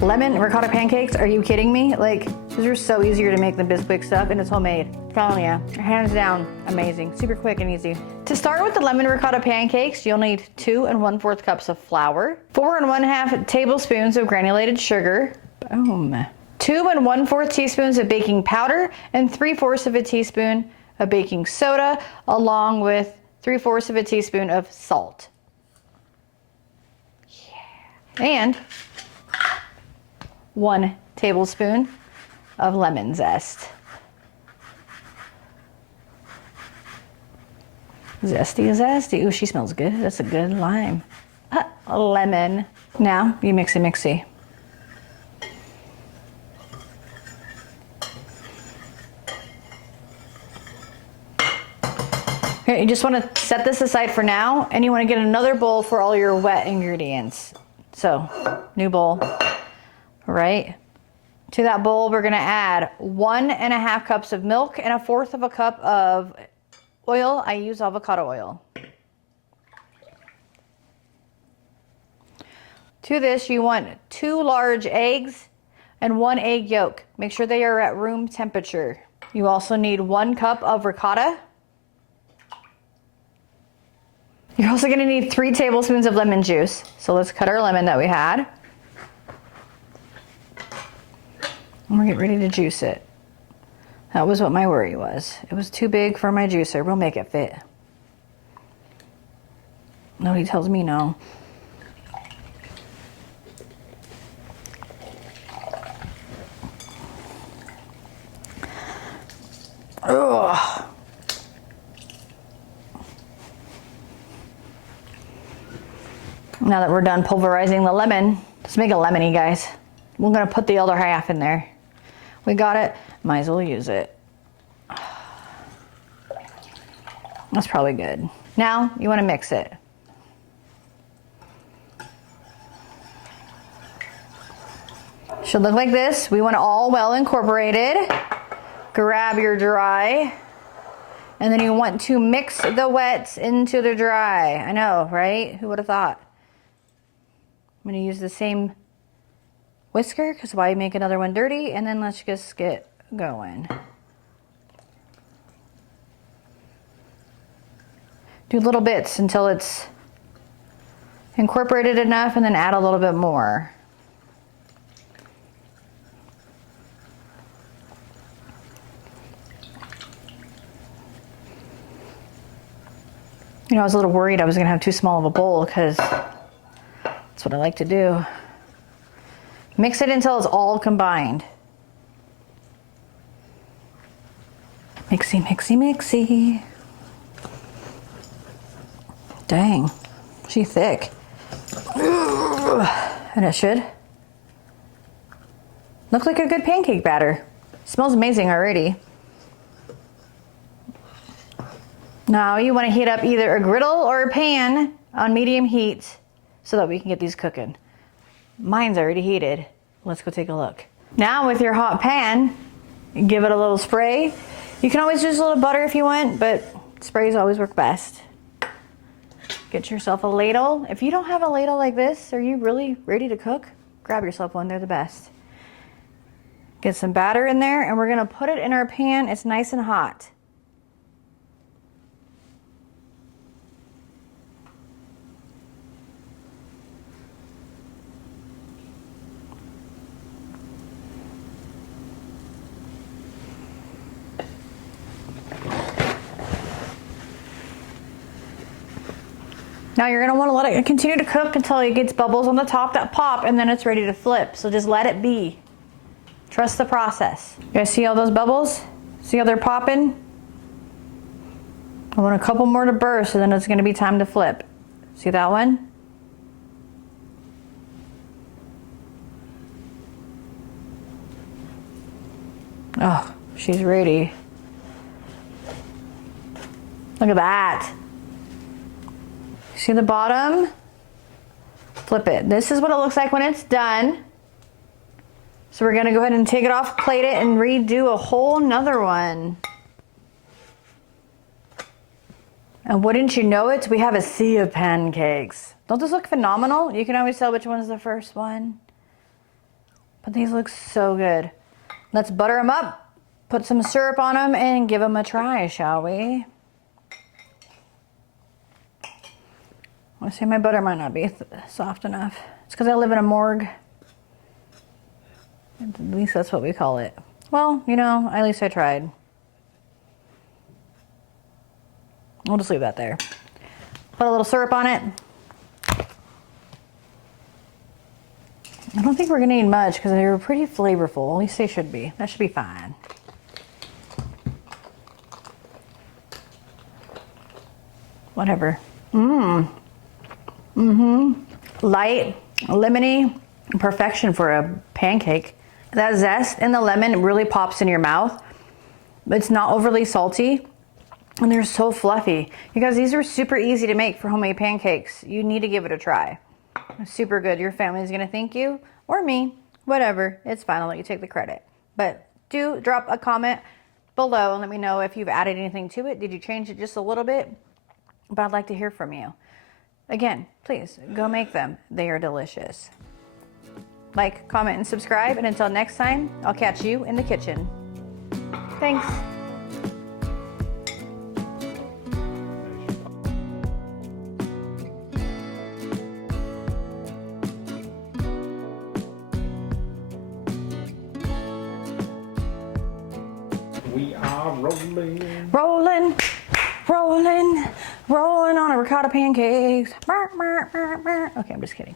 Lemon ricotta pancakes, are you kidding me? Like, these are so easier to make than Bisquick stuff, and it's homemade. Telling ya, hands down, amazing. Super quick and easy. To start with the lemon ricotta pancakes, you'll need 2 1/4 cups of flour, 4 1/2 tablespoons of granulated sugar, boom, 2 1/4 teaspoons of baking powder, and 3/4 of a teaspoon of baking soda, along with 3/4 of a teaspoon of salt. Yeah. And 1 tablespoon of lemon zest. Zesty, zesty. Ooh, she smells good. That's a good lime. Lemon. Now you mixy. Okay, you just want to set this aside for now, and you want to get another bowl for all your wet ingredients. So, new bowl. Right? To that bowl, we're gonna add 1 1/2 cups of milk and 1/4 cup of oil. I use avocado oil. To this, you want 2 large eggs and 1 egg yolk. Make sure they are at room temperature. You also need 1 cup of ricotta. You're also gonna need 3 tablespoons of lemon juice. So let's cut our lemon that we had. And we're getting ready to juice it. That was what my worry was. It was too big for my juicer. We'll make it fit. Nobody tells me no. Ugh. Now that we're done pulverizing the lemon, let's make it lemony, guys. We're gonna put the other half in there. We got it, might as well use it. That's probably good. Now you wanna mix it. Should look like this. We want it all well incorporated. Grab your dry, and then you want to mix the wet into the dry. I know, right? Who would have thought? I'm gonna use the same whisker, because why make another one dirty? And then let's just get going. Do little bits until it's incorporated enough, and then add a little bit more. You know, I was a little worried I was gonna have too small of a bowl, because that's what I like to do. Mix it until it's all combined. Mixy. Dang, she's thick. And it should look like a good pancake batter. Smells amazing already. Now you want to heat up either a griddle or a pan on medium heat so that we can get these cooking. Mine's already heated. Let's go take a look. Now with your hot pan, give it a little spray. You can always use a little butter if you want, but sprays always work best. Get yourself a ladle. If you don't have a ladle like this, are you really ready to cook? Grab yourself one, they're the best. Get some batter in there, and we're gonna put it in our pan. It's nice and hot. Now you're gonna wanna let it continue to cook until it gets bubbles on the top that pop, and then it's ready to flip. So just let it be. Trust the process. You guys see all those bubbles? See how they're popping? I want a couple more to burst, and then it's gonna be time to flip. See that one? Oh, she's ready. Look at that. See the bottom? Flip it. This is what it looks like when it's done. So we're gonna go ahead and take it off, plate it, and redo a whole nother one. And wouldn't you know it, we have a sea of pancakes. Don't those look phenomenal? You can always tell which one's the first one. But these look so good. Let's butter them up, put some syrup on them, and give them a try, shall we? I say my butter might not be soft enough. It's because I live in a morgue. At least that's what we call it. Well, you know, at least I tried. We'll just leave that there. Put a little syrup on it. I don't think we're gonna need much because they're pretty flavorful. At least they should be. That should be fine. Whatever. Light, lemony, perfection for a pancake. That zest in the lemon really pops in your mouth. It's not overly salty, and they're so fluffy. You guys, these are super easy to make for homemade pancakes. You need to give it a try. Super good. Your family's gonna thank you, or me, whatever. It's fine, I'll let you take the credit. But do drop a comment below and let me know if you've added anything to it. Did you change it just a little bit? But I'd like to hear from you. Again, please go make them. They are delicious. Like, comment, and subscribe. And until next time, I'll catch you in the kitchen. Thanks. We are rolling. Rolling, rolling, rolling on a ricotta pancakes. Okay, I'm just kidding.